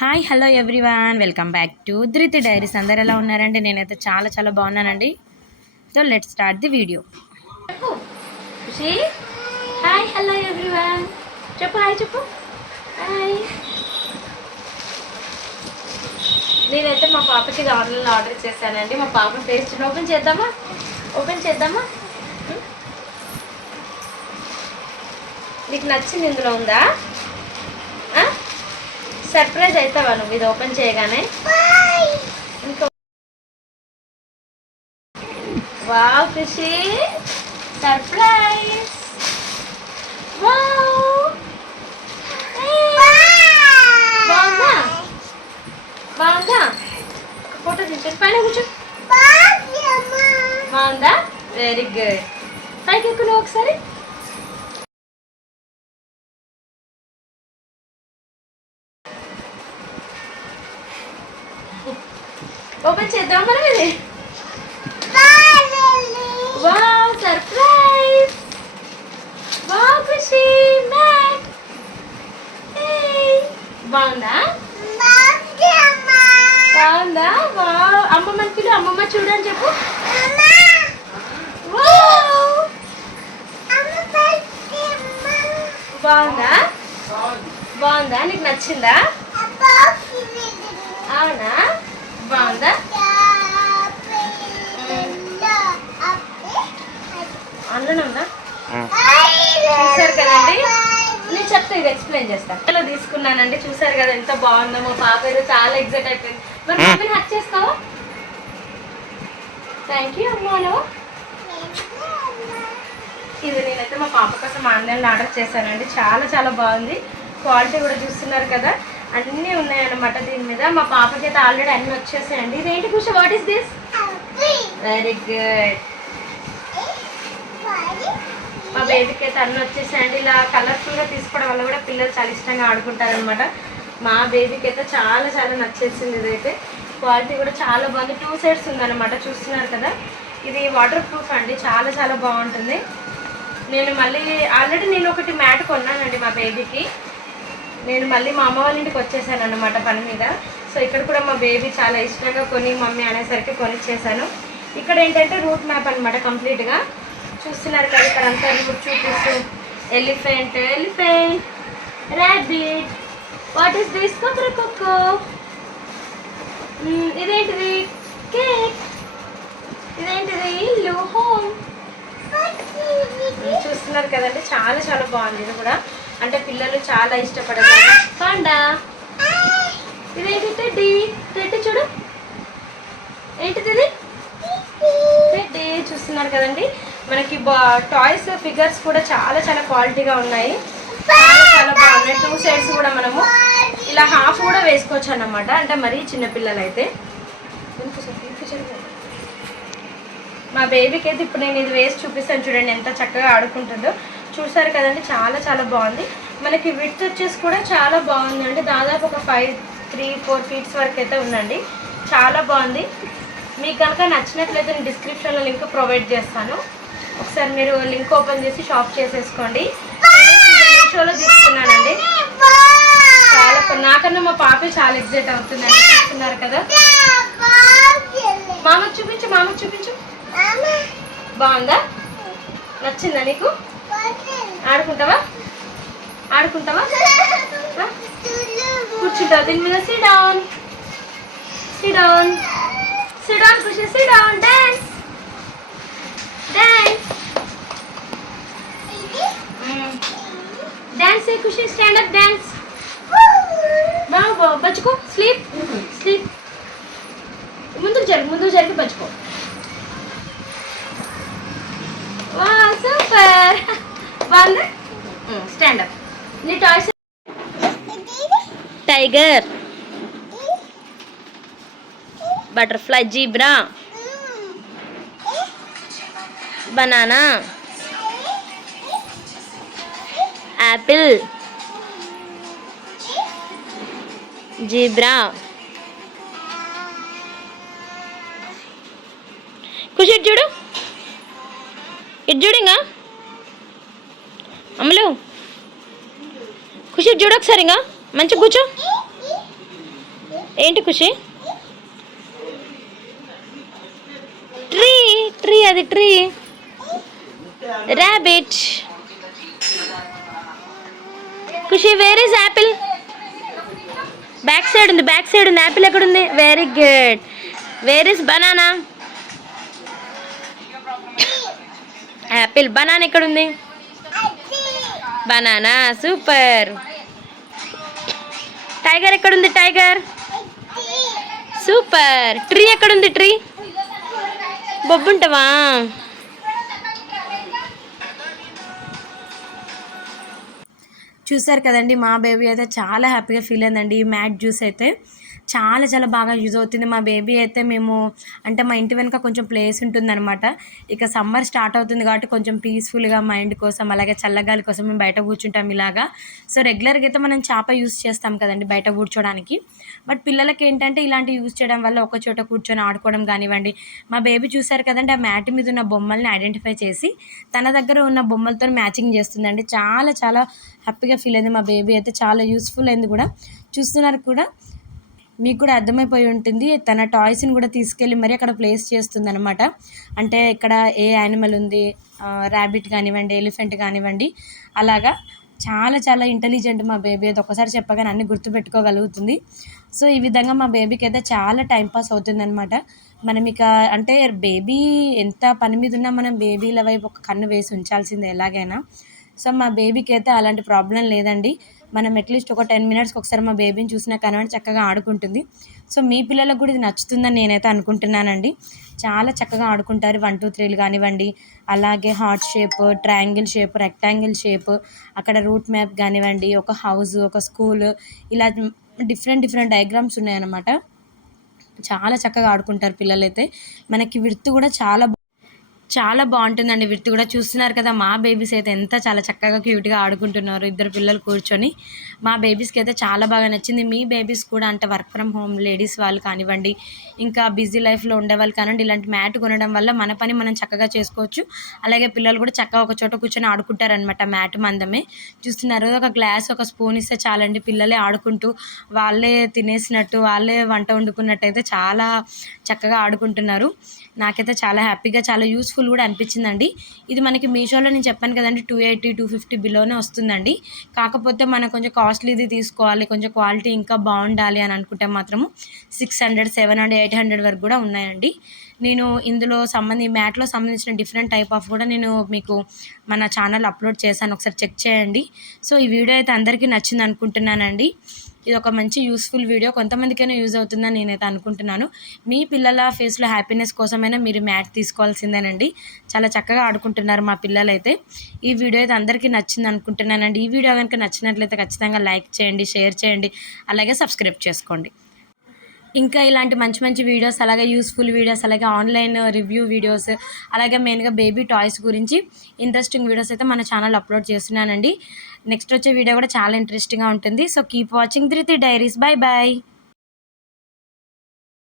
Hi hello everyone. Welcome back to Dhruti diaries. అందరు ఎలా ఉన్నారండి? నేనైతే చాలా చాలా బాగున్నానండి. So let start the video. Hi hello everyone. చెప్పు హాయ్ చెప్పు. హాయ్. నేనైతే మా పాపకి ఇది ఆన్లైన్లో ఆర్డర్ చేశానండి. మా పాప పేస్ట్ ఓపెన్ చేద్దామా? ఓపెన్ చేద్దామా? మీకు నచ్చింది ఇందులో ఉందా? సర్ప్రైజ్ అవుతావా నువ్వు? ఇది ఓపెన్ చేయగానే? ఇంకో వావ్ ఖుషి. సర్ప్రైజ్. బాగుందా? బాగుందా? ఫోటో తీసుకొని పైన కూర్చో. బాగుందా వెరీ గుడ్ పైకి ఎక్కువ ఒకసారి. ఓపెన్ చేద్దాం మనం ఇది. Wow surprise wow Khushi mat బాగుందా? బాగుందా వావ్ పిలు అమ్మమ్మ చూడని చెప్పు. బాగుందా? నీకు నచ్చిందా? అవునా? బాగుందా? అందులో ఉందా చూసారు కదండి? నేను చెప్తా ఇది ఎక్స్ప్లెయిన్ చేస్తా. ఇలా తీసుకున్నానండి? చూసారు కదా ఎంత బాగుందో. మా పాప ఏదో చాలా ఎగ్జైట్ అయిపోయింది. మరి మమ్మీని హక్ చేస్తావా? థ్యాంక్ యూ అమ్మాను ఇది నేనైతే మా పాప కోసం ఆన్లైన్లో ఆర్డర్ చేశానండి. చాలా చాలా బాగుంది. క్వాలిటీ కూడా చూస్తున్నారు కదా. అన్నీ ఉన్నాయన్నమాట దీని మీద. మా పాపకి అయితే ఆల్రెడీ అన్నీ వచ్చేసాయండి. ఇదేంటి కూర్చో what is this very good మా బేబీకి అయితే అన్నీ వచ్చేసాయండి. ఇలా కలర్ఫుల్గా తీసుకోవడం వల్ల కూడా పిల్లలు చాలా ఇష్టంగా ఆడుకుంటారనమాట మా బేబీకి అయితే చాలా చాలా నచ్చేసింది ఇదైతే. క్వాలిటీ కూడా చాలా బాగుంది. టూ సైడ్స్ ఉందన్నమాట. చూస్తున్నారు కదా? ఇది వాటర్ ప్రూఫ్ అండి. చాలా చాలా బాగుంటుంది. నేను మళ్ళీ ఆల్రెడీ నేను ఒకటి మ్యాట్ కొన్నానండి మా బేబీకి నేను మళ్ళీ మా అమ్మ వాళ్ళ ఇంటికి వచ్చేసాను అనమాట పని మీద. సో ఇక్కడ కూడా మా బేబీ చాలా ఇష్టంగా కొని మమ్మీ అనేసరికి కొనిచ్చేసాను. ఇక్కడ ఏంటంటే రూట్ మ్యాప్ అనమాట కంప్లీట్గా చూస్తున్నారు కదా ఇక్కడ అంతా రూట్ చూపిస్తూ. Elephant elephant rabbit what is this కొక్కో ఇదేంటిది? కేక్ ఇదేంటిది? ఇల్లు హోమ్ hmm, చూస్తున్నారు కదండి చాలా చాలా బాగుంది ఇది కూడా. అంటే పిల్లలు చాలా ఇష్టపడతారు. పాండా. ఇదేంటి టెడ్డి టెడ్డి చూడు. ఏంటిది ఇది? టెడ్డి చూస్తున్నారు కదండి. మనకి టాయ్స్ ఫిగర్స్ కూడా చాలా చాలా క్వాలిటీగా ఉన్నాయి. చాలా బాగున్నాయి. టూ సైడ్స్ కూడా మనము ఇలా హాఫ్ కూడా వేసుకోవచ్చు అన్నమాట. అంటే మరీ చిన్నపిల్లలు అయితే మా బేబీకి అయితే ఇప్పుడు నేను ఇది వేసి చూపిస్తాను చూడండి ఎంత చక్కగా ఆడుకుంటుందో. చూసారు కదండి చాలా చాలా బాగుంది. మనకి విడ్త్ వచ్చేసి కూడా చాలా బాగుంది అంటే దాదాపు ఒక ఫైవ్ త్రీ ఫోర్ ఫీట్స్ వరకు అయితే ఉందండి. చాలా బాగుంది. మీకు కనుక నచ్చినట్లయితే నేను డిస్క్రిప్షన్లో లింక్ ప్రొవైడ్ చేస్తాను. ఒకసారి మీరు లింక్ ఓపెన్ చేసి షాప్ చేసేసుకోండి. మీషోలో తీసుకున్నానండి. చాలా నాకన్నా మా పాపే చాలా ఎగ్జైట్ అవుతుందండి. చూస్తున్నారు కదా. మామకు చూపించు మామకు చూపించు. బాగుందా? నచ్చిందా నీకు? ఆడుకుంటావా? ఆడుకుంటావా? కూర్చుంటావు దీని మీద sit down sit down sit down Khushi sit down dance dance dance ఏ ఖుషి స్టాండ్ అప్ డాన్స్ బాబు బచ్చుకో. స్లీప్ స్లీప్ ముందుకు జరుగు ముందుకు జరిగి బచ్చుకో. వా సూపర్ బాగుంది స్టాండ్ అప్ నీ toys tiger butterfly zebra banana apple zebra ఇటు చూడు. ఇటు చూడు ఇంకా. అమలు. ఖుషి ఇటు చూడు ఒకసారి ఇంకా. మంచిగా కూర్చో. ఏంటి ఖుషి? ట్రీ ట్రీ అది tree. Rabbit Khushi where is apple back side ఉంది బ్యాక్ సైడ్ ఉంది. యాపిల్ ఎక్కడ ఉంది? Very good where is banana apple banana ఎక్కడ ఉంది? బనానా సూపర్ టైగర్ ఎక్కడ ఉంది టైగర్ సూపర్ ట్రీ ఎక్కడ ఉంది ట్రీ బొబ్బుంటావా? చూసారు కదండి మా బేబీ అయితే చాలా హ్యాపీగా ఫీల్ అయిందండి. ఈ మ్యాట్ జ్యూస్ అయితే. చాలా చాలా బాగా యూజ్ అవుతుంది. మా బేబీ అయితే మేము అంటే మా ఇంటి వెనుక కొంచెం ప్లేస్ ఉంటుందన్నమాట. ఇక సమ్మర్ స్టార్ట్ అవుతుంది కాబట్టి కొంచెం పీస్ఫుల్గా మైండ్ కోసం అలాగే చల్లగాలి కోసం మేము బయట కూర్చుంటాం ఇలాగా. సో రెగ్యులర్గా అయితే మనం చేప యూస్ చేస్తాం కదండి బయట కూర్చోడానికి. బట్ పిల్లలకి ఏంటంటే ఇలాంటి యూస్ చేయడం వల్ల ఒక చోట కూర్చొని ఆడుకోవడం కానివ్వండి. మా బేబీ చూసారు కదండి ఆ మ్యాట్ మీద ఉన్న బొమ్మల్ని ఐడెంటిఫై చేసి తన దగ్గర ఉన్న బొమ్మలతో మ్యాచింగ్ చేస్తుందండి. చాలా చాలా హ్యాపీగా ఫీల్ అయింది. మా బేబీ అయితే చాలా యూస్ఫుల్ అయింది కూడా. చూస్తున్నారు కూడా. మీకు కూడా అర్థమైపోయి ఉంటుంది. తన టాయ్స్ని కూడా తీసుకెళ్ళి మరి అక్కడ ప్లేస్ చేస్తుంది అనమాట అంటే ఇక్కడ ఏ యానిమల్ ఉంది? ర్యాబిట్ కానివ్వండి ఎలిఫెంట్ కానివ్వండి. అలాగా చాలా చాలా ఇంటెలిజెంట్ మా బేబీ అయితే ఒకసారి చెప్పగానే అన్ని గుర్తుపెట్టుకోగలుగుతుంది. సో ఈ విధంగా మా బేబీకి అయితే చాలా టైంపాస్ అవుతుంది అనమాట మనం ఇక అంటే బేబీ ఎంత పని మీద ఉన్నా మనం బేబీల వైపు ఒక కన్ను వేసి ఉంచాల్సిందే ఎలాగైనా. సో మా బేబీకి అయితే అలాంటి ప్రాబ్లం లేదండి. మనం అట్లీస్ట్ ఒక టెన్ మినిట్స్కి ఒకసారి మా బేబీని చూసినా కనబడి చక్కగా ఆడుకుంటుంది. సో మీ పిల్లలకు కూడా ఇది నచ్చుతుందని నేనైతే అనుకుంటున్నానండి. చాలా చక్కగా ఆడుకుంటారు. వన్ టూ త్రీలు కానివ్వండి. అలాగే heart shape triangle shape rectangle shape అక్కడ రూట్ మ్యాప్ కానివ్వండి ఒక హౌస్ ఒక స్కూల్ ఇలా డిఫరెంట్ డిఫరెంట్ డయాగ్రామ్స్ ఉన్నాయన్నమాట. చాలా చక్కగా ఆడుకుంటారు పిల్లలైతే. మనకి విర్తు కూడా చాలా చాలా బాగుంటుందండి. వీటి కూడా చూస్తున్నారు కదా మా బేబీస్ అయితే ఎంత చాలా చక్కగా క్యూట్గా ఆడుకుంటున్నారు. ఇద్దరు పిల్లలు కూర్చొని. మా బేబీస్కి అయితే చాలా బాగా నచ్చింది. మీ బేబీస్ కూడా అంటే వర్క్ ఫ్రమ్ హోమ్ లేడీస్ వాళ్ళు కానివ్వండి ఇంకా బిజీ లైఫ్లో ఉండే వాళ్ళు కానివ్వండి ఇలాంటి మ్యాట్ కొనడం వల్ల మన పని మనం చక్కగా చేసుకోవచ్చు. అలాగే పిల్లలు కూడా చక్కగా ఒక చోట కూర్చొని ఆడుకుంటారనమాట మ్యాట్ మందమే. చూస్తున్నారు ఒక గ్లాస్ ఒక స్పూన్ ఇస్తే చాలండి పిల్లలే ఆడుకుంటూ వాళ్ళే తినేసినట్టు వాళ్ళే వంట వండుకున్నట్టు అయితే చాలా చక్కగా ఆడుకుంటున్నారు. నాకైతే చాలా హ్యాపీగా చాలా యూస్ఫుల్ కూడా అనిపించిందండి. ఇది మనకి మీషోలో నేను చెప్పాను కదండి టూ ఎయిటీ టూ ఫిఫ్టీ బిలోనే వస్తుందండి. కాకపోతే మనం కొంచెం కాస్ట్లీది తీసుకోవాలి కొంచెం క్వాలిటీ ఇంకా బాగుండాలి అని అనుకుంటే మాత్రము six hundred seven hundred eight hundred వరకు కూడా ఉన్నాయండి. నేను ఇందులో సంబంధి మ్యాట్లో సంబంధించిన డిఫరెంట్ టైప్ ఆఫ్ కూడా నేను మీకు మన ఛానల్ అప్లోడ్ చేశాను. ఒకసారి చెక్ చేయండి. సో ఈ వీడియో అయితే అందరికీ నచ్చింది అనుకుంటున్నానండి. ఇది ఒక మంచి యూస్ఫుల్ వీడియో. కొంతమందికైనా యూజ్ అవుతుందని నేనైతే అనుకుంటున్నాను. మీ పిల్లల ఫేస్లో హ్యాపీనెస్ కోసమైనా మీరు మ్యాట్ తీసుకోవాల్సిందేనండి. చాలా చక్కగా ఆడుకుంటున్నారు మా పిల్లలైతే. ఈ వీడియో అయితే అందరికీ నచ్చింది అనుకుంటున్నానండి. ఈ వీడియో కనుక నచ్చినట్లయితే ఖచ్చితంగా లైక్ చేయండి షేర్ చేయండి. అలాగే సబ్స్క్రైబ్ చేసుకోండి. ఇంకా ఇలాంటి మంచి మంచి వీడియోస్ అలాగే యూస్ఫుల్ వీడియోస్ అలాగే ఆన్లైన్ రివ్యూ వీడియోస్ అలాగే మెయిన్గా బేబీ టాయ్స్ గురించి ఇంట్రెస్టింగ్ వీడియోస్ అయితే మన ఛానల్ అప్లోడ్ చేస్తున్నానండి. నెక్స్ట్ వచ్చే వీడియో కూడా చాలా ఇంట్రెస్టింగ్గా ఉంటుంది. So keep watching three three diaries bye bye